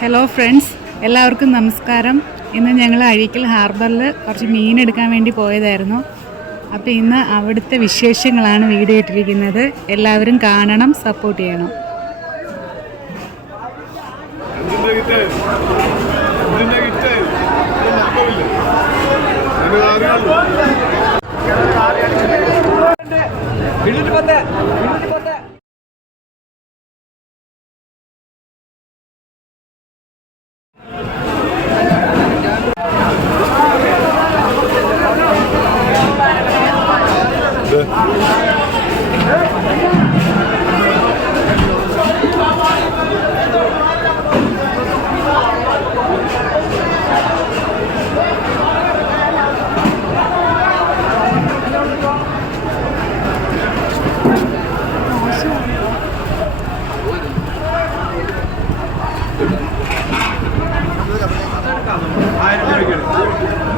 Hello friends, എല്ലാവർക്കും നമസ്കാരം. ഇന്ന് ഞങ്ങൾ അഴീക്കൽ ഹാർബറിൽ കുറച്ച് മീനെടുക്കാൻ വേണ്ടി പോയതായിരുന്നു. അപ്പോൾ ഇന്ന് അവിടുത്തെ വിശേഷങ്ങളാണ് വീഡിയോ ഇട്ടിരിക്കുന്നത്. എല്ലാവരും കാണണം, സപ്പോർട്ട് ചെയ്യണം. $1000